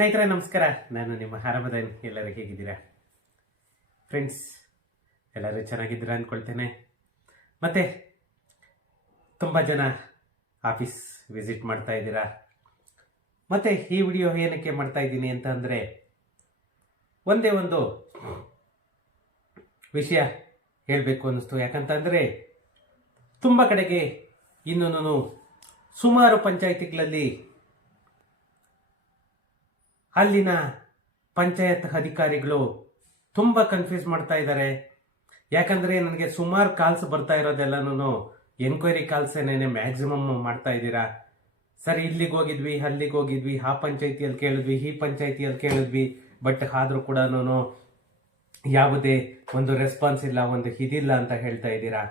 ಸ್ನೇಹಿತರೆ ನಮಸ್ಕಾರ. ನಾನು ನಿಮ್ಮ ಹರಮದನ್. ಎಲ್ಲರೂ ಹೇಗಿದ್ದೀರಾ ಫ್ರೆಂಡ್ಸ್? ಎಲ್ಲರೂ ಚೆನ್ನಾಗಿದ್ದೀರಾ ಅಂದ್ಕೊಳ್ತೇನೆ. ಮತ್ತೆ ತುಂಬ ಜನ ಆಫೀಸ್ ವಿಸಿಟ್ ಮಾಡ್ತಾ ಇದ್ದೀರಾ. ಮತ್ತೆ ಈ ವಿಡಿಯೋ ಏನಕ್ಕೆ ಮಾಡ್ತಾ ಇದ್ದೀನಿ ಅಂತ ಅಂದರೆ, ಒಂದೇ ಒಂದು ವಿಷಯ ಹೇಳಬೇಕು ಅನ್ನಿಸ್ತು. ಯಾಕಂತಂದರೆ ತುಂಬ ಕಡೆಗೆ ಇನ್ನೂ ಸುಮಾರು ಪಂಚಾಯಿತಿಗಳಲ್ಲಿ ಅಲ್ಲಿನ ಪಂಚಾಯತ್ ಅಧಿಕಾರಿಗಳು ತುಂಬ ಕನ್ಫ್ಯೂಸ್ ಮಾಡ್ತಾ ಇದ್ದಾರೆ. ಯಾಕಂದರೆ ನನಗೆ ಸುಮಾರು ಕಾಲ್ಸ್ ಬರ್ತಾ ಇರೋದೆಲ್ಲನೂ ಎನ್ಕ್ವೈರಿ ಕಾಲ್ಸೇನೆ ಮ್ಯಾಕ್ಸಿಮಮ್ ಮಾಡ್ತಾ ಇದ್ದೀರಾ. ಸರ್, ಇಲ್ಲಿಗೆ ಹೋಗಿದ್ವಿ, ಅಲ್ಲಿಗೆ ಹೋಗಿದ್ವಿ, ಆ ಪಂಚಾಯಿತಿಯಲ್ಲಿ ಕೇಳಿದ್ವಿ, ಈ ಪಂಚಾಯಿತಿಯಲ್ಲಿ ಕೇಳಿದ್ವಿ, ಬಟ್ ಆದರೂ ಕೂಡ ಯಾವುದೇ ಒಂದು ರೆಸ್ಪಾನ್ಸ್ ಇಲ್ಲ, ಒಂದು ಇದಿಲ್ಲ ಅಂತ ಹೇಳ್ತಾ ಇದ್ದೀರಾ.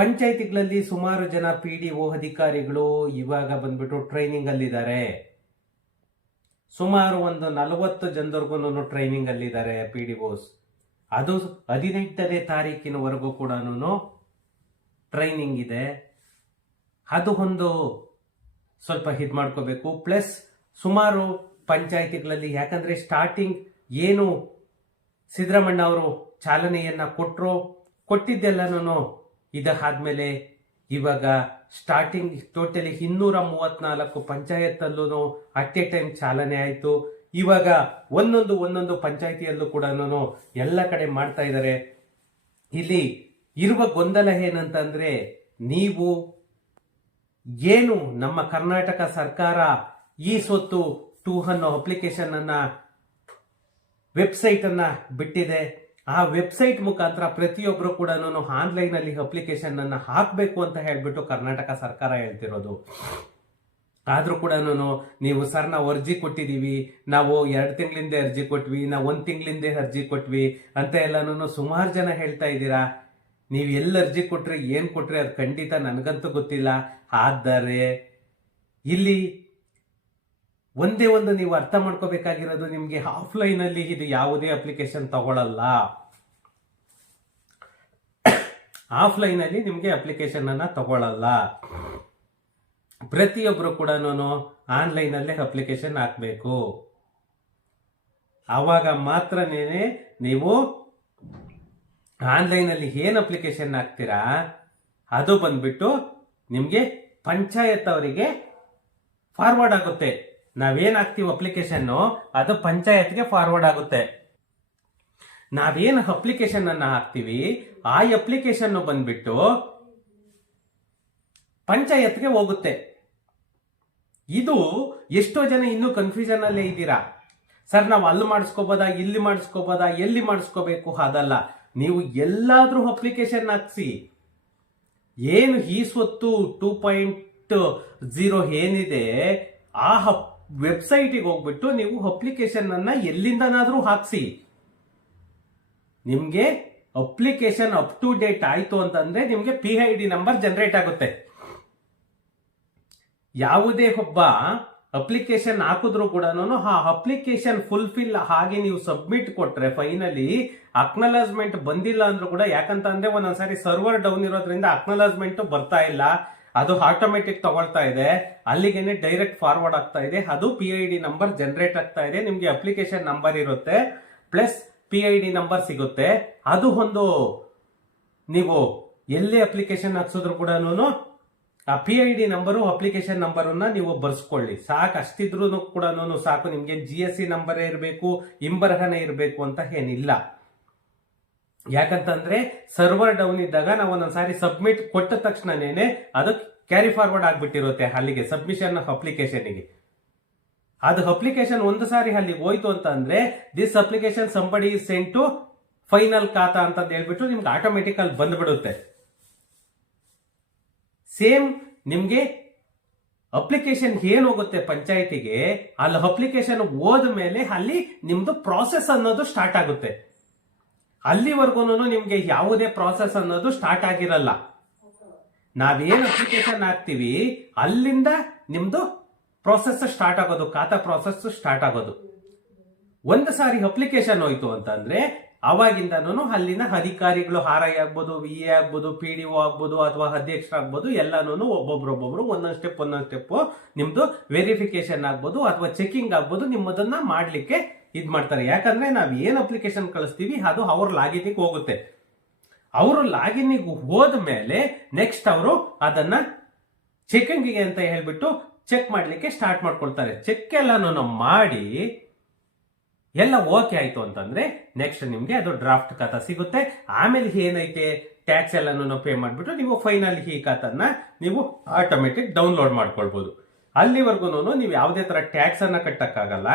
ಪಂಚಾಯಿತಿಗಳಲ್ಲಿ ಸುಮಾರು ಜನ PDO ಅಧಿಕಾರಿಗಳು ಇವಾಗ ಬಂದ್ಬಿಟ್ಟು ಟ್ರೈನಿಂಗ್ ಅಲ್ಲಿದ್ದಾರೆ. ಸುಮಾರು ಒಂದು 40 ಜನದವರೆಗೂ ಟ್ರೈನಿಂಗ್ ಅಲ್ಲಿದ್ದಾರೆ PDOs. ಅದು 18ನೇ ತಾರೀಕಿನವರೆಗೂ ಕೂಡ ಟ್ರೈನಿಂಗ್ ಇದೆ. ಅದು ಒಂದು ಸ್ವಲ್ಪ ಇದು ಮಾಡ್ಕೋಬೇಕು. ಪ್ಲಸ್ ಸುಮಾರು ಪಂಚಾಯಿತಿಗಳಲ್ಲಿ, ಯಾಕಂದ್ರೆ ಸ್ಟಾರ್ಟಿಂಗ್ ಏನು ಸಿದ್ದರಾಮಣ್ಣ ಅವರು ಚಾಲನೆಯನ್ನ ಕೊಟ್ಟಿದ್ದೆಲ್ಲನೂ ಇದಾದ್ಮೇಲೆ ಇವಾಗ starting totally 234 panchayat at A time ಚಾಲನೆ ಆಯಿತು. ಇವಾಗ ಒಂದೊಂದು ಪಂಚಾಯಿತಿಯಲ್ಲೂ ಕೂಡ ಎಲ್ಲ ಕಡೆ ಮಾಡ್ತಾ ಇದ್ದಾರೆ. ಇಲ್ಲಿ ಇರುವ ಗೊಂದಲ ಏನಂತಂದ್ರೆ, ನೀವು ಏನು ನಮ್ಮ ಕರ್ನಾಟಕ ಸರ್ಕಾರ ಈ ಸ್ವತ್ತು 2 ಅನ್ನೋ ಅಪ್ಲಿಕೇಶನ್ ಅನ್ನ ವೆಬ್ಸೈಟ್ ಅನ್ನ ಬಿಟ್ಟಿದೆ. ಆ ವೆಬ್ಸೈಟ್ ಮುಖಾಂತರ ಪ್ರತಿಯೊಬ್ಬರು ಕೂಡ ಆನ್ಲೈನ್ ಅಲ್ಲಿ ಅಪ್ಲಿಕೇಶನ್ ಅನ್ನ ಹಾಕಬೇಕು ಅಂತ ಹೇಳ್ಬಿಟ್ಟು ಕರ್ನಾಟಕ ಸರ್ಕಾರ ಹೇಳ್ತಿರೋದು. ಆದ್ರೂ ಕೂಡ ನೀವು ಸರ್, ನಾವು ಅರ್ಜಿ ಕೊಟ್ಟಿದೀವಿ, ನಾವು 2 ತಿಂಗಳಿಂದ ಅರ್ಜಿ ಕೊಟ್ವಿ, ನಾವು 1 ತಿಂಗಳಿಂದ ಅರ್ಜಿ ಕೊಟ್ವಿ ಅಂತ ಎಲ್ಲಾನು ಸುಮಾರು ಜನ ಹೇಳ್ತಾ ಇದ್ದೀರಾ. ನೀವು ಎಲ್ಲಿ ಅರ್ಜಿ ಕೊಟ್ರಿ, ಏನ್ ಕೊಟ್ರಿ, ಅದು ಖಂಡಿತ ನನಗಂತೂ ಗೊತ್ತಿಲ್ಲ. ಆದರೆ ಇಲ್ಲಿ ಒಂದೇ ಒಂದು ನೀವು ಅರ್ಥ ಮಾಡ್ಕೋಬೇಕಾಗಿರೋದು, ನಿಮ್ಗೆ ಆಫ್ಲೈನ್ ಅಲ್ಲಿ ಇದು ಯಾವುದೇ ಅಪ್ಲಿಕೇಶನ್ ತಗೊಳ್ಳಲ್ಲ. ಆಫ್ಲೈನ್ ಅಲ್ಲಿ ನಿಮ್ಗೆ ಅಪ್ಲಿಕೇಶನ್ ಅನ್ನ ತಗೊಳ್ಳಲ್ಲ. ಪ್ರತಿಯೊಬ್ರು ಕೂಡ ಆನ್ಲೈನ್ ಅಲ್ಲೇ ಅಪ್ಲಿಕೇಶನ್ ಹಾಕ್ಬೇಕು. ಆವಾಗ ಮಾತ್ರನೇ ನೀವು ಆನ್ಲೈನ್ ಅಲ್ಲಿ ಏನ್ ಅಪ್ಲಿಕೇಶನ್ ಹಾಕ್ತೀರಾ ಅದು ಬಂದ್ಬಿಟ್ಟು ನಿಮ್ಗೆ ಪಂಚಾಯತ್ ಅವರಿಗೆ ಫಾರ್ವರ್ಡ್ ಆಗುತ್ತೆ. ನಾವೇನ್ ಹಾಕ್ತೀವಿ ಅಪ್ಲಿಕೇಶನ್, ಅದು ಪಂಚಾಯತ್ಗೆ ಫಾರ್ವರ್ಡ್ ಆಗುತ್ತೆ. ನಾವೇನು ಅಪ್ಲಿಕೇಶನ್ ಅನ್ನ ಹಾಕ್ತಿವಿ, ಆ ಅಪ್ಲಿಕೇಶನ್ ಬಂದ್ಬಿಟ್ಟು ಪಂಚಾಯತ್ಗೆ ಹೋಗುತ್ತೆ. ಇದು ಎಷ್ಟೋ ಜನ ಇನ್ನೂ ಕನ್ಫ್ಯೂಷನ್ ಅಲ್ಲೇ ಇದ್ದೀರಾ. ಸರ್, ನಾವು ಅಲ್ಲಿ ಮಾಡಿಸ್ಕೋಬೋದಾ, ಇಲ್ಲಿ ಮಾಡಿಸ್ಕೋಬೋದಾ, ಎಲ್ಲಿ ಮಾಡಿಸ್ಕೋಬೇಕು? ಅದಲ್ಲ, ನೀವು ಎಲ್ಲಾದ್ರೂ ಅಪ್ಲಿಕೇಶನ್ ಹಾಕ್ಸಿ. ಏನು ಈ ಸ್ವತ್ತು 2.0 ಏನಿದೆ, ಆ ವೆಬ್ಸೈಟಿಗೆ ಹೋಗ್ಬಿಟ್ಟು ನೀವು ಅಪ್ಲಿಕೇಶನ್ ಅನ್ನ ಎಲ್ಲಿಂದನಾದ್ರೂ ಹಾಕ್ಸಿ. ನಿಮ್ಗೆ ಅಪ್ಲಿಕೇಶನ್ ಅಪ್ ಟು ಡೇಟ್ ಆಯ್ತು ಅಂತಂದ್ರೆ ನಿಮ್ಗೆ PID ನಂಬರ್ ಜನರೇಟ್ ಆಗುತ್ತೆ. ಯಾವುದೇ ಒಬ್ಬ ಅಪ್ಲಿಕೇಶನ್ ಹಾಕಿದ್ರು ಕೂಡ ಆ ಅಪ್ಲಿಕೇಶನ್ ಫುಲ್ಫಿಲ್ ಆಗಿ ನೀವು ಸಬ್ಮಿಟ್ ಕೊಟ್ರೆ ಫೈನಲಿ ಅಕ್ನಾಲಜ್ಮೆಂಟ್ ಬಂದಿಲ್ಲ ಅಂದ್ರೂ ಕೂಡ, ಯಾಕಂತಂದ್ರೆ ಒಂದೊಂದ್ಸಾರಿ ಸರ್ವರ್ ಡೌನ್ ಇರೋದ್ರಿಂದ ಅಕ್ನಾಲಜ್ಮೆಂಟ್ ಬರ್ತಾ ಇಲ್ಲ, ಅದು ಆಟೋಮೆಟಿಕ್ ತಗೊಳ್ತಾ ಇದೆ, ಅಲ್ಲಿಗೆನೆ ಡೈರೆಕ್ಟ್ ಫಾರ್ವರ್ಡ್ ಆಗ್ತಾ ಇದೆ. ಅದು PID ನಂಬರ್ ಜನರೇಟ್ ಆಗ್ತಾ ಇದೆ. ನಿಮ್ಗೆ ಅಪ್ಲಿಕೇಶನ್ ನಂಬರ್ ಇರುತ್ತೆ, ಪ್ಲಸ್ PID ನಂಬರ್ ಸಿಗುತ್ತೆ. ಅದು ಒಂದು ನೀವು ಎಲ್ಲೇ ಅಪ್ಲಿಕೇಶನ್ ಹಾಕ್ಸಿದ್ರು ಕೂಡ ಆ PID ನಂಬರು, ಅಪ್ಲಿಕೇಶನ್ ನಂಬರನ್ನ ನೀವು ಬರ್ಸ್ಕೊಳ್ಳಿ ಸಾಕು. ಅಷ್ಟಿದ್ರು ಕೂಡ ಸಾಕು. ನಿಮ್ಗೆ GST ನಂಬರೇ ಇರಬೇಕು, ಇಂಬರಹನೇ ಇರಬೇಕು ಅಂತ ಏನಿಲ್ಲ. ಯಾಕಂತಂದ್ರೆ ಸರ್ವರ್ ಡೌನ್ ಇದ್ದಾಗ ನಾವು ಒಂದೊಂದ್ಸಾರಿ ಸಬ್ಮಿಟ್ ಕೊಟ್ಟ ತಕ್ಷಣನೇ ಅದು ಕ್ಯಾರಿ ಫಾರ್ವರ್ಡ್ ಆಗ್ಬಿಟ್ಟಿರುತ್ತೆ ಅಲ್ಲಿಗೆ, ಸಬ್ಮಿಷನ್ ಆಫ್ ಅಪ್ಲಿಕೇಶನ್ಗೆ. ಅದು ಅಪ್ಲಿಕೇಶನ್ ಒಂದು ಸಾರಿ ಅಲ್ಲಿಗೆ ಹೋಯ್ತು ಅಂತ ಅಂದ್ರೆ, this application somebody sent to final ಖಾತಾ ಅಂತ ಹೇಳ್ಬಿಟ್ಟು ನಿಮ್ಗೆ ಆಟೋಮೆಟಿಕ್ ಅಲ್ಲಿ ಬಂದ್ಬಿಡುತ್ತೆ. ಸೇಮ್ ನಿಮ್ಗೆ ಅಪ್ಲಿಕೇಶನ್ ಏನ್ ಹೋಗುತ್ತೆ ಪಂಚಾಯತಿಗೆ, ಅಲ್ಲಿ ಅಪ್ಲಿಕೇಶನ್ ಹೋದ ಮೇಲೆ ಅಲ್ಲಿ ನಿಮ್ದು ಪ್ರಾಸೆಸ್ ಅನ್ನೋದು ಸ್ಟಾರ್ಟ್ ಆಗುತ್ತೆ. ಅಲ್ಲಿವರೆಗೂ ನಿಮ್ಗೆ ಯಾವುದೇ ಪ್ರಾಸೆಸ್ ಅನ್ನೋದು ಸ್ಟಾರ್ಟ್ ಆಗಿರಲ್ಲ. ನಾವೇನ್ ಅಪ್ಲಿಕೇಶನ್ ಹಾಕ್ತಿವಿ ಅಲ್ಲಿಂದ ನಿಮ್ದು ಪ್ರಾಸೆಸ್ ಸ್ಟಾರ್ಟ್ ಆಗೋದು, ಖಾತಾ ಪ್ರಾಸೆಸ್ ಸ್ಟಾರ್ಟ್ ಆಗೋದು. ಒಂದು ಸಾರಿ ಅಪ್ಲಿಕೇಶನ್ ಹೋಯ್ತು ಅಂತಂದ್ರೆ ಅವಾಗಿಂದನೂ ಅಲ್ಲಿನ ಅಧಿಕಾರಿಗಳು RI ಆಗ್ಬೋದು, VA ಆಗ್ಬೋದು, PDO ಆಗ್ಬೋದು ಅಥವಾ ಅಧ್ಯಕ್ಷರ ಆಗ್ಬೋದು, ಎಲ್ಲಾನು ಒಬ್ಬೊಬ್ರು ಒಂದೊಂದು ಸ್ಟೆಪ್ ನಿಮ್ದು ವೆರಿಫಿಕೇಶನ್ ಆಗ್ಬೋದು ಅಥವಾ ಚೆಕಿಂಗ್ ಆಗ್ಬೋದು, ನಿಮ್ಮದನ್ನ ಮಾಡ್ಲಿಕ್ಕೆ ಇದ್ ಮಾಡ್ತಾರೆ. ಯಾಕಂದ್ರೆ ನಾವ್ ಏನ್ ಅಪ್ಲಿಕೇಶನ್ ಕಳಿಸ್ತೀವಿ ಅದು ಅವ್ರ ಲಾಗಿನ್ಗೆ ಹೋಗುತ್ತೆ. ಅವರು ಲಾಗಿನ್ಗೆ ಹೋದ್ಮೇಲೆ ನೆಕ್ಸ್ಟ್ ಅವರು ಅದನ್ನ ಚೆಕಿಂಗಿಗೆ ಅಂತ ಹೇಳ್ಬಿಟ್ಟು ಚೆಕ್ ಮಾಡ್ಲಿಕ್ಕೆ ಸ್ಟಾರ್ಟ್ ಮಾಡ್ಕೊಳ್ತಾರೆ. ಚೆಕ್ ಎಲ್ಲಾನು ಮಾಡಿ ಎಲ್ಲ ಓಕೆ ಆಯ್ತು ಅಂತಂದ್ರೆ ನೆಕ್ಸ್ಟ್ ನಿಮ್ಗೆ ಅದು ಡ್ರಾಫ್ಟ್ ಖಾತಾ ಸಿಗುತ್ತೆ. ಆಮೇಲೆ ಏನೈತೆ ಟ್ಯಾಕ್ಸ್ ಎಲ್ಲಾನು ಪೇ ಮಾಡ್ಬಿಟ್ಟು ನೀವು ಫೈನಲ್ ಈ ಖಾತನ್ನ ನೀವು ಆಟೋಮೆಟಿಕ್ ಡೌನ್ಲೋಡ್ ಮಾಡ್ಕೊಳ್ಬಹುದು. ಅಲ್ಲಿವರೆಗೂ ನೀವು ಯಾವುದೇ ತರ ಟ್ಯಾಕ್ಸ್ ಅನ್ನ ಕಟ್ಟಕ್ಕಾಗಲ್ಲ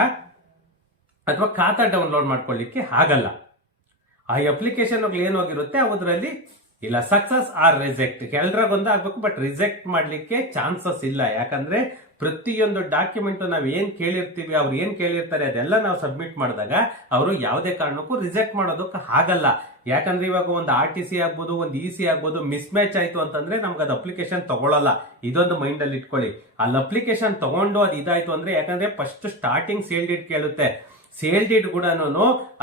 ಅಥವಾ ಖಾತಾ ಡೌನ್ಲೋಡ್ ಮಾಡ್ಕೊಳ್ಳಿಕ್ಕೆ ಆಗಲ್ಲ. ಆ ಅಪ್ಲಿಕೇಶನ್ ಏನಾಗಿರುತ್ತೆ ಅದರಲ್ಲಿ ಇಲ್ಲ ಸಕ್ಸಸ್ ಆರ್ ರಿಜೆಕ್ಟ್ ಎಲ್ರಾಗೊಂದು ಆಗ್ಬೇಕು, ಬಟ್ ರಿಜೆಕ್ಟ್ ಮಾಡ್ಲಿಕ್ಕೆ ಚಾನ್ಸಸ್ ಇಲ್ಲ. ಯಾಕಂದ್ರೆ ಪ್ರತಿಯೊಂದು ಡಾಕ್ಯುಮೆಂಟ್ ನಾವ್ ಏನ್ ಕೇಳಿರ್ತೀವಿ, ಅವ್ರು ಏನ್ ಕೇಳಿರ್ತಾರೆ ಅದೆಲ್ಲ ನಾವು ಸಬ್ಮಿಟ್ ಮಾಡಿದಾಗ ಅವರು ಯಾವುದೇ ಕಾರಣಕ್ಕೂ ರಿಜೆಕ್ಟ್ ಮಾಡೋದಕ್ಕೆ ಆಗಲ್ಲ. ಯಾಕಂದ್ರೆ ಇವಾಗ ಒಂದು RTC ಆಗ್ಬೋದು, ಒಂದು EC ಆಗ್ಬೋದು, ಮಿಸ್ ಮ್ಯಾಚ್ ಆಯ್ತು ಅಂತಂದ್ರೆ ನಮ್ಗೆ ಅದು ಅಪ್ಲಿಕೇಶನ್ ತಗೊಳ್ಳಲ್ಲ. ಇದೊಂದು ಮೈಂಡ್ ಅಲ್ಲಿ ಇಟ್ಕೊಳ್ಳಿ. ಅಲ್ಲಿ ಅಪ್ಲಿಕೇಶನ್ ತಗೊಂಡು ಅದು ಇದಾಯ್ತು ಅಂದ್ರೆ, ಯಾಕಂದ್ರೆ ಫಸ್ಟ್ ಸ್ಟಾರ್ಟಿಂಗ್ ಸೇಲ್ ಡೇಟ್ ಕೇಳುತ್ತೆ. ಸೇಲ್ ಡೇಟ್ ಕೂಡ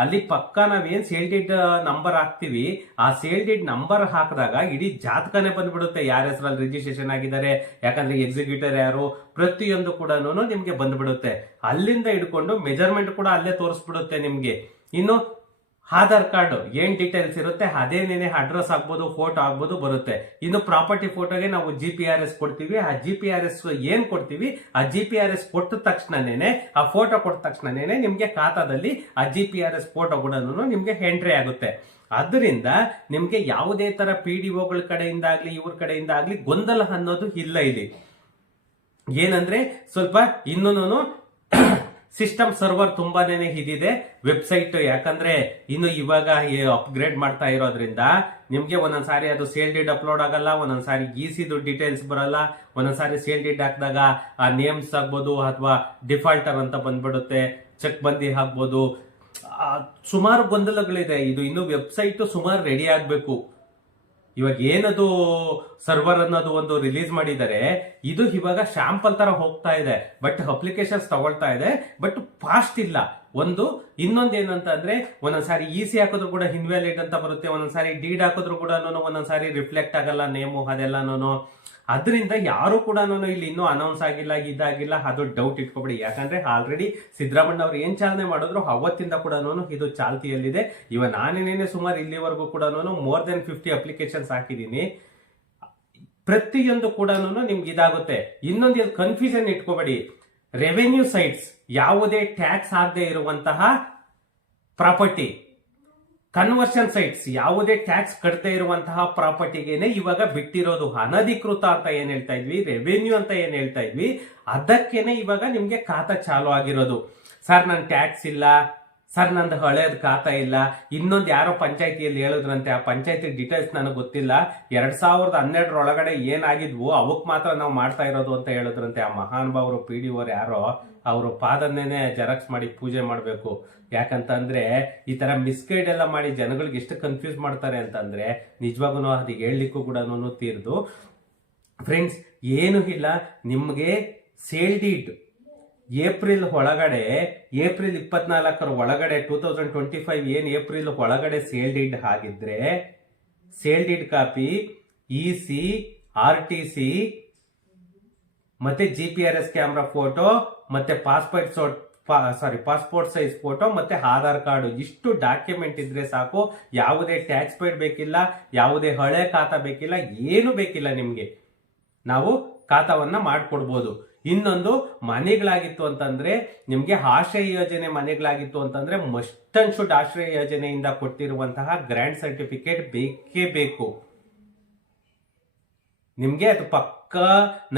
ಅಲ್ಲಿ ಪಕ್ಕ ನಾವೇನ್ ಸೇಲ್ ಡೇಟ್ ನಂಬರ್ ಹಾಕ್ತಿವಿ, ಆ ಸೇಲ್ ಡೇಟ್ ನಂಬರ್ ಹಾಕಿದಾಗ ಇಡೀ ಜಾತಕನೇ ಬಂದ್ಬಿಡುತ್ತೆ. ಯಾರ ಹೆಸರಲ್ಲಿ ರಿಜಿಸ್ಟ್ರೇಷನ್ ಆಗಿದ್ದಾರೆ, ಯಾಕಂದ್ರೆ ಎಕ್ಸಿಕ್ಯೂಟರ್ ಯಾರು, ಪ್ರತಿಯೊಂದು ಕೂಡ ನಿಮ್ಗೆ ಬಂದ್ಬಿಡುತ್ತೆ. ಅಲ್ಲಿಂದ ಹಿಡ್ಕೊಂಡು ಮೆಜರ್ಮೆಂಟ್ ಕೂಡ ಅಲ್ಲೇ ತೋರಿಸ್ಬಿಡುತ್ತೆ ನಿಮ್ಗೆ. ಇನ್ನು ಆಧಾರ್ ಕಾರ್ಡ್ ಏನ್ ಡೀಟೇಲ್ಸ್ ಇರುತ್ತೆ ಅದೇನೇನೆ ಅಡ್ರೆಸ್ ಆಗ್ಬೋದು, ಫೋಟೋ ಆಗ್ಬೋದು ಬರುತ್ತೆ. ಇನ್ನು ಪ್ರಾಪರ್ಟಿ ಫೋಟೋಗೆ ನಾವು GPRS ಕೊಡ್ತೀವಿ. ಆ GPRS ಏನ್ ಕೊಡ್ತೀವಿ, ಆ GPRS ಕೊಟ್ಟ ತಕ್ಷಣನೇನೆ, ಆ ಫೋಟೋ ಕೊಟ್ಟ ತಕ್ಷಣನೇನೆ ನಿಮ್ಗೆ ಖಾತಾದಲ್ಲಿ ಆ GPRS ಫೋಟೋ ಕೂಡ ನಿಮ್ಗೆ ಎಂಟ್ರಿ ಆಗುತ್ತೆ. ಅದರಿಂದ ನಿಮ್ಗೆ ಯಾವುದೇ ತರ PDOಗಳ ಕಡೆಯಿಂದ ಆಗ್ಲಿ ಇವ್ರ ಕಡೆಯಿಂದ ಆಗ್ಲಿ ಗೊಂದಲ ಅನ್ನೋದು ಇಲ್ಲ. ಇಲ್ಲಿ ಏನಂದ್ರೆ ಸ್ವಲ್ಪ ಇನ್ನೂ ಸಿಸ್ಟಮ್ ಸರ್ವರ್ ತುಂಬಾನೇ ಇದಿದೆ ವೆಬ್ಸೈಟ್. ಯಾಕಂದ್ರೆ ಇನ್ನು ಇವಾಗ ಅಪ್ಗ್ರೇಡ್ ಮಾಡ್ತಾ ಇರೋದ್ರಿಂದ ನಿಮ್ಗೆ ಒಂದೊಂದ್ಸಾರಿ ಅದು ಸೇಲ್ ಡೀಡ್ ಅಪ್ಲೋಡ್ ಆಗಲ್ಲ, ಒಂದೊಂದ್ಸಾರಿ ECದು ಡೀಟೇಲ್ಸ್ ಬರಲ್ಲ, ಒಂದೊಂದ್ಸಾರಿ ಸೇಲ್ ಡೀಡ್ ಹಾಕಿದಾಗ ಆ ನೇಮ್ಸ್ ಆಗ್ಬೋದು ಅಥವಾ ಡಿಫಾಲ್ಟರ್ ಅಂತ ಬಂದ್ಬಿಡುತ್ತೆ, ಚೆಕ್ ಬಂದಿ ಆಗ್ಬೋದು. ಸುಮಾರು ಗೊಂದಲಗಳಿದೆ. ಇದು ಇನ್ನು ವೆಬ್ಸೈಟ್ ಸುಮಾರು ರೆಡಿ ಆಗ್ಬೇಕು. ಇವಾಗ ಏನದು ಸರ್ವರ್ ಅನ್ನೋದು ಒಂದು ರಿಲೀಸ್ ಮಾಡಿದ್ದಾರೆ, ಇದು ಇವಾಗ ಶಾಂಪಲ್ ತರ ಹೋಗ್ತಾ ಇದೆ, ಬಟ್ ಅಪ್ಲಿಕೇಶನ್ಸ್ ತಗೊಳ್ತಾ ಇದೆ, ಬಟ್ ಫಾಸ್ಟ್ ಇಲ್ಲ. ಇನ್ನೊಂದು ಏನಂತ ಅಂದ್ರೆ ಒಂದೊಂದ್ಸಾರಿ EC ಹಾಕಿದ್ರು ಕೂಡ ಇನ್ವ್ಯಾಲಿಡ್ ಅಂತ ಬರುತ್ತೆ, ಒಂದೊಂದ್ಸಾರಿ ಡೀಡ್ ಹಾಕಿದ್ರು ಕೂಡ ಒಂದೊಂದ್ಸಾರಿ ರಿಫ್ಲೆಕ್ಟ್ ಆಗಲ್ಲ ನೇಮು ಅದೆಲ್ಲಾನು. ಅದರಿಂದ ಯಾರು ಕೂಡ ಇಲ್ಲಿ ಇನ್ನೂ ಅನೌನ್ಸ್ ಆಗಿಲ್ಲ, ಇದಾಗಿಲ್ಲ, ಅದು ಡೌಟ್ ಇಟ್ಕೊಬೇಡಿ. ಯಾಕಂದ್ರೆ ಆಲ್ರೆಡಿ ಸಿದ್ದರಾಮಣ್ಣ ಅವ್ರು ಏನ್ ಚಾಲನೆ ಮಾಡಿದ್ರು ಅವತ್ತಿಂದ ಕೂಡ ಇದು ಚಾಲ್ತಿಯಲ್ಲಿದೆ. ಇವಾಗ ನಾನೇನೇನೆ ಸುಮಾರು ಇಲ್ಲಿವರೆಗೂ ಕೂಡ ಮೋರ್ ದೆನ್ 50 ಅಪ್ಲಿಕೇಶನ್ಸ್ ಹಾಕಿದೀನಿ. ಪ್ರತಿಯೊಂದು ಕೂಡ ನಿಮ್ಗೆ ಇದಾಗುತ್ತೆ. ಇನ್ನೊಂದು ಇಲ್ಲಿ ಕನ್ಫ್ಯೂಷನ್ ಇಟ್ಕೋಬೇಡಿ. ರೆವೆನ್ಯೂ ಸೈಟ್ಸ್ ಯಾವುದೇ ಟ್ಯಾಕ್ಸ್ ಆಗದೆ ಇರುವಂತಹ ಪ್ರಾಪರ್ಟಿ, ಕನ್ವರ್ಷನ್ ಸೈಟ್ಸ್ ಯಾವುದೇ ಟ್ಯಾಕ್ಸ್ ಕಟ್ಟದೇ ಇರುವಂತಹ ಪ್ರಾಪರ್ಟಿಗೆನೆ ಇವಾಗ ಬಿಟ್ಟಿರೋದು. ಅನಧಿಕೃತ ಅಂತ ಏನ್ ಹೇಳ್ತಾ ಇದ್ವಿ, ರೆವೆನ್ಯೂ ಅಂತ ಏನ್ ಹೇಳ್ತಾ ಇದ್ವಿ, ಅದಕ್ಕೇನೆ ಇವಾಗ ನಿಮ್ಗೆ ಖಾತಾ ಚಾಲು ಆಗಿರೋದು. ಸರ್ ನನ್ ಟ್ಯಾಕ್ಸ್ ಇಲ್ಲ, ಸರ್ ನಂದು ಹಳೇದ್ ಖಾತಾ ಇಲ್ಲ, ಇನ್ನೊಂದು ಯಾರೋ ಪಂಚಾಯತಿಯಲ್ಲಿ ಹೇಳಿದ್ರಂತೆ, ಆ ಪಂಚಾಯತಿ ಡೀಟೇಲ್ಸ್ ನನಗೆ ಗೊತ್ತಿಲ್ಲ, 2012 ಏನಾಗಿದ್ವು ಅವಕ್ ಮಾತ್ರ ನಾವು ಮಾಡ್ತಾ ಇರೋದು ಅಂತ ಹೇಳಿದ್ರಂತೆ. ಆ ಮಹಾನುಭಾವರು PDO ಯಾರೋ ಅವರು ಪಾದನ್ನೇನೆ ಜೆರಾಕ್ಸ್ ಮಾಡಿ ಪೂಜೆ ಮಾಡಬೇಕು. ಯಾಕಂತಂದ್ರೆ ಈ ತರ ಮಿಸ್ಗೈಡ್ ಎಲ್ಲ ಮಾಡಿ ಜನಗಳಿಗೆ ಎಷ್ಟು ಕನ್ಫ್ಯೂಸ್ ಮಾಡ್ತಾರೆ ಅಂತಂದ್ರೆ ನಿಜವಾಗೂ ಅದಕ್ಕೆ ಹೇಳಲಿಕ್ಕೂ ಕೂಡ ತೀರ್ದು. ಫ್ರೆಂಡ್ಸ್ ಏನು ಇಲ್ಲ, ನಿಮ್ಗೆ ಸೇಲ್ ಡೀಡ್ ಏಪ್ರಿಲ್ 24 ಒಳಗಡೆ 2025 ಏನ್ ಏಪ್ರಿಲ್ ಒಳಗಡೆ ಸೇಲ್ ಡೀಡ್ ಆಗಿದ್ರೆ sale deed copy, EC, RTC ಮತ್ತೆ GPRS ಕ್ಯಾಮ್ರಾ ಫೋಟೋ ಮತ್ತೆ ಪಾಸ್ಪೋರ್ಟ್ ಸೈಜ್ ಫೋಟೋ ಮತ್ತೆ ಆಧಾರ್ ಕಾರ್ಡ್, ಇಷ್ಟು ಡಾಕ್ಯುಮೆಂಟ್ ಇದ್ರೆ ಸಾಕು. ಯಾವುದೇ ಟ್ಯಾಕ್ಸ್ ಪೇಡ್ ಬೇಕಿಲ್ಲ, ಯಾವುದೇ ಹಳೆ ಖಾತಾ ಬೇಕಿಲ್ಲ, ಏನು ಬೇಕಿಲ್ಲ. ನಿಮ್ಗೆ ನಾವು ಖಾತಾವನ್ನ ಮಾಡ್ಕೊಡ್ಬೋದು. ಇನ್ನೊಂದು ಮನೆಗಳಾಗಿತ್ತು ಅಂತಂದ್ರೆ ನಿಮ್ಗೆ ಆಶ್ರಯ ಯೋಜನೆ ಮನೆಗಳಾಗಿತ್ತು ಅಂತಂದ್ರೆ ಮಸ್ಟ್ ಅಂಡ್ ಶುಡ್ ಆಶ್ರಯ ಯೋಜನೆಯಿಂದ ಕೊಟ್ಟಿರುವಂತಹ ಗ್ರಾಂಟ್ ಸರ್ಟಿಫಿಕೇಟ್ ಬೇಕೇ ಬೇಕು. ನಿಮ್ಗೆ ಅದು ಪಕ್ಕ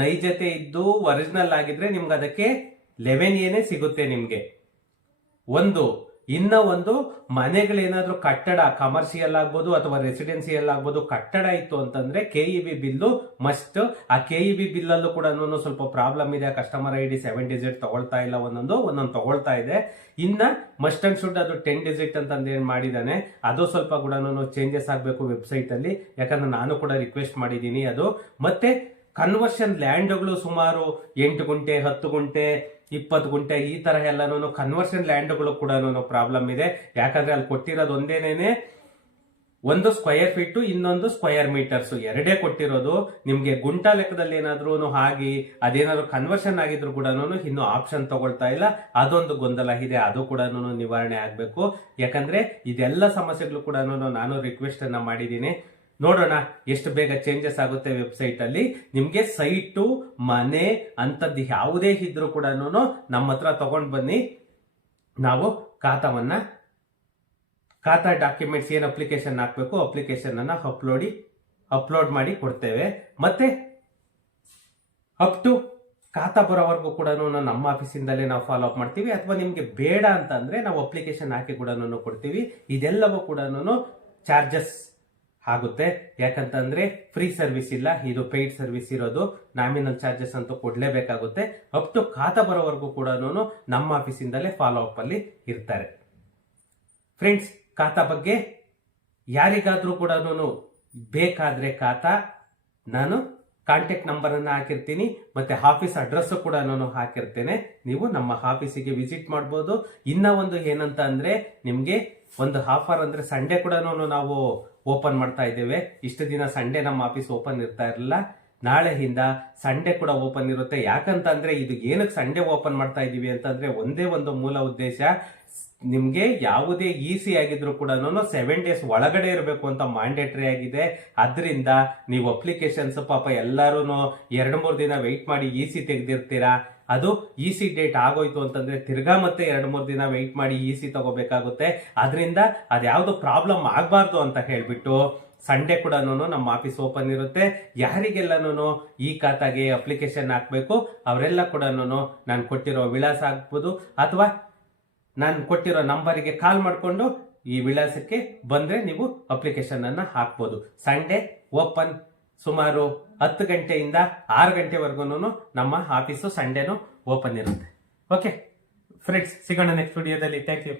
ನೈಜತೆ ಇದ್ದು ಒರಿಜಿನಲ್ ಆಗಿದ್ರೆ ನಿಮ್ಗೆ ಅದಕ್ಕೆ 11A ಸಿಗುತ್ತೆ ನಿಮ್ಗೆ. ಒಂದು ಮನೆಗಳೇನಾದ್ರೂ ಕಟ್ಟಡ ಕಮರ್ಷಿಯಲ್ ಆಗ್ಬೋದು ಅಥವಾ ರೆಸಿಡೆನ್ಸಿಯಲ್ ಆಗ್ಬೋದು ಕಟ್ಟಡ ಇತ್ತು ಅಂತಂದ್ರೆ KEB ಬಿಲ್ಲು ಮಸ್ಟ್. ಆ KEB ಬಿಲ್ ಅಲ್ಲೂ ಕೂಡ ಸ್ವಲ್ಪ ಪ್ರಾಬ್ಲಮ್ ಇದೆ. ಕಸ್ಟಮರ್ ID 7 ಡಿಜಿಟ್ ತಗೊಳ್ತಾ ಇಲ್ಲ, ಒಂದೊಂದು ತಗೊಳ್ತಾ ಇದೆ. ಇನ್ನ ಮಸ್ಟ್ ಅಂಡ್ ಶುಡ್ ಅದು 10 ಡಿಜಿಟ್ ಅಂತಂದು ಏನ್ ಮಾಡಿದಾನೆ ಅದು ಸ್ವಲ್ಪ ಕೂಡ ಚೇಂಜಸ್ ಆಗ್ಬೇಕು ವೆಬ್ಸೈಟ್ ಅಲ್ಲಿ. ಯಾಕಂದ್ರೆ ನಾನು ಕೂಡ ರಿಕ್ವೆಸ್ಟ್ ಮಾಡಿದೀನಿ ಅದು. ಮತ್ತೆ ಕನ್ವರ್ಷನ್ ಲ್ಯಾಂಡ್ಗಳು ಸುಮಾರು 8 ಗುಂಟೆ 10 ಗುಂಟೆ 20 ಗುಂಟೆ ಈ ತರ ಎಲ್ಲಾನು ಕನ್ವರ್ಷನ್ ಲ್ಯಾಂಡ್ಗಳು ಕೂಡ ಪ್ರಾಬ್ಲಮ್ ಇದೆ. ಯಾಕಂದ್ರೆ ಅಲ್ಲಿ ಕೊಟ್ಟಿರೋದು ಒಂದೇನೇನೆ, ಒಂದು ಸ್ಕ್ವಯರ್ ಫೀಟ್, ಇನ್ನೊಂದು ಸ್ಕ್ವಯರ್ ಮೀಟರ್ಸ್, ಎರಡೇ ಕೊಟ್ಟಿರೋದು. ನಿಮ್ಗೆ ಗುಂಟ ಲೆಕ್ಕದಲ್ಲಿ ಏನಾದ್ರೂ ಆಗಿ ಅದೇನಾದ್ರು ಕನ್ವರ್ಷನ್ ಆಗಿದ್ರು ಕೂಡ ಇನ್ನು ಆಪ್ಷನ್ ತಗೊಳ್ತಾ ಇಲ್ಲ. ಅದೊಂದು ಗೊಂದಲ ಇದೆ, ಅದು ಕೂಡ ನಿವಾರಣೆ ಆಗ್ಬೇಕು. ಯಾಕಂದ್ರೆ ಇದೆಲ್ಲ ಸಮಸ್ಯೆಗಳು ಕೂಡ ನಾನು ರಿಕ್ವೆಸ್ಟ್ ಅನ್ನ ಮಾಡಿದ್ದೀನಿ. ನೋಡೋಣ ಎಷ್ಟು ಬೇಗ ಚೇಂಜಸ್ ಆಗುತ್ತೆ ವೆಬ್ಸೈಟ್ ಅಲ್ಲಿ. ನಿಮ್ಗೆ ಸೈಟು ಮನೆ ಅಂತದ್ದು ಯಾವುದೇ ಇದ್ರೂ ಕೂಡ ನಮ್ಮ ಹತ್ರ ತಗೊಂಡ್ ಬನ್ನಿ. ನಾವು ಖಾತಾ ಡಾಕ್ಯುಮೆಂಟ್ಸ್ ಏನ್ ಅಪ್ಲಿಕೇಶನ್ ಹಾಕ್ಬೇಕು ಅಪ್ಲಿಕೇಶನ್ ಅನ್ನ ಅಪ್ಲೋಡ್ ಮಾಡಿ ಕೊಡ್ತೇವೆ. ಮತ್ತೆ ಅಪ್ ಟು ಖಾತಾ ಬರೋವರೆಗೂ ಕೂಡ ನಮ್ಮ ಆಫೀಸಿಂದಲೇ ನಾವು ಫಾಲೋ ಅಪ್ ಮಾಡ್ತೀವಿ. ಅಥವಾ ನಿಮ್ಗೆ ಬೇಡ ಅಂತ ಅಂದ್ರೆ ನಾವು ಅಪ್ಲಿಕೇಶನ್ ಹಾಕಿ ಕೂಡ ಕೊಡ್ತೀವಿ. ಇದೆಲ್ಲವೂ ಕೂಡ ಚಾರ್ಜಸ್ ಆಗುತ್ತೆ. ಯಾಕಂತಂದ್ರೆ ಫ್ರೀ ಸರ್ವಿಸ್ ಇಲ್ಲ, ಇದು ಪೇಯ್ಡ್ ಸರ್ವಿಸ್ ಇರೋದು. ನಾಮಿನಲ್ ಚಾರ್ಜಸ್ ಅಂತೂ ಕೊಡ್ಲೇಬೇಕಾಗುತ್ತೆ. ಅಪ್ ಟು ಖಾತಾ ಬರೋವರೆಗೂ ಕೂಡ ನಮ್ಮ ಆಫೀಸಿಂದಲೇ ಫಾಲೋ ಅಪ್ ಅಲ್ಲಿ ಇರ್ತಾರೆ. ಫ್ರೆಂಡ್ಸ್, ಖಾತಾ ಬಗ್ಗೆ ಯಾರಿಗಾದ್ರೂ ಕೂಡ ಬೇಕಾದ್ರೆ ಖಾತಾ ನಾನು ಕಾಂಟ್ಯಾಕ್ಟ್ ನಂಬರ್ ಅನ್ನ ಹಾಕಿರ್ತೀನಿ, ಮತ್ತೆ ಆಫೀಸ್ ಅಡ್ರೆಸ್ ಕೂಡ ಹಾಕಿರ್ತೇನೆ. ನೀವು ನಮ್ಮ ಆಫೀಸಿಗೆ ವಿಸಿಟ್ ಮಾಡಬಹುದು. ಇನ್ನ ಒಂದು ಏನಂತ ಅಂದ್ರೆ, ನಿಮ್ಗೆ ಒಂದು ಆಫರ್ ಅಂದ್ರೆ ಸಂಡೇ ಕೂಡ ನಾವು ಓಪನ್ ಮಾಡ್ತಾ ಇದ್ದೇವೆ. ಇಷ್ಟು ದಿನ ಸಂಡೇ ನಮ್ಮ ಆಫೀಸ್ ಓಪನ್ ಇರ್ತಾ ಇರಲಿಲ್ಲ. ನಾಳೆಯಿಂದ ಸಂಡೇ ಕೂಡ ಓಪನ್ ಇರುತ್ತೆ. ಯಾಕಂತ ಅಂದ್ರೆ ಇದು ಏನಕ್ಕೆ ಸಂಡೇ ಓಪನ್ ಮಾಡ್ತಾ ಇದೀವಿ ಅಂತಂದ್ರೆ, ಒಂದೇ ಒಂದು ಮೂಲ ಉದ್ದೇಶ, ನಿಮ್ಗೆ ಯಾವುದೇ ಇಸಿ ಆಗಿದ್ರು ಕೂಡ 7 days ಒಳಗಡೆ ಇರಬೇಕು ಅಂತ ಮ್ಯಾಂಡೇಟರಿ ಆಗಿದೆ. ಅದರಿಂದ ನೀವು ಅಪ್ಲಿಕೇಶನ್ಸ್ ಪಾಪ ಎಲ್ಲಾರು 2-3 ದಿನ ವೆಯ್ಟ್ ಮಾಡಿ ಇಸಿ ತೆಗೆದಿರ್ತೀರಾ. ಅದು ಇಸಿ ಡೇಟ್ ಆಗೋಯ್ತು ಅಂತಂದ್ರೆ ತಿರ್ಗಾ ಮತ್ತೆ 2-3 ದಿನ ವೆಯ್ಟ್ ಮಾಡಿ ಇಸಿ ತಗೋಬೇಕಾಗುತ್ತೆ. ಅದರಿಂದ ಅದ್ಯಾವ್ದು ಪ್ರಾಬ್ಲಮ್ ಆಗ್ಬಾರ್ದು ಅಂತ ಹೇಳ್ಬಿಟ್ಟು ಸಂಡೇ ಕೂಡ ನಮ್ಮ ಆಫೀಸ್ ಓಪನ್ ಇರುತ್ತೆ. ಯಾರಿಗೆಲ್ಲನೂ ಈ ಖಾತಾಗೆ ಅಪ್ಲಿಕೇಶನ್ ಹಾಕ್ಬೇಕು ಅವರೆಲ್ಲ ಕೂಡ ನಾನು ಕೊಟ್ಟಿರೋ ವಿಳಾಸ ಆಗ್ಬೋದು, ಅಥವಾ ನಾನು ಕೊಟ್ಟಿರೋ ನಂಬರಿಗೆ ಕಾಲ್ ಮಾಡಿಕೊಂಡು ಈ ವಿಳಾಸಕ್ಕೆ ಬಂದ್ರೆ ನೀವು ಅಪ್ಲಿಕೇಶನ್ ಅನ್ನ ಹಾಕ್ಬೋದು. ಸಂಡೇ ಓಪನ್ ಸುಮಾರು 10 ಗಂಟೆಯಿಂದ 6 ಗಂಟೆವರೆಗೂ ನಮ್ಮ ಆಫೀಸು ಸಂಡೇನು ಓಪನ್ ಇರುತ್ತೆ. ಓಕೆ ಫ್ರೆಂಡ್ಸ್, ಸಿಗೋಣ ನೆಕ್ಸ್ಟ್ ವಿಡಿಯೋದಲ್ಲಿ. Thank you.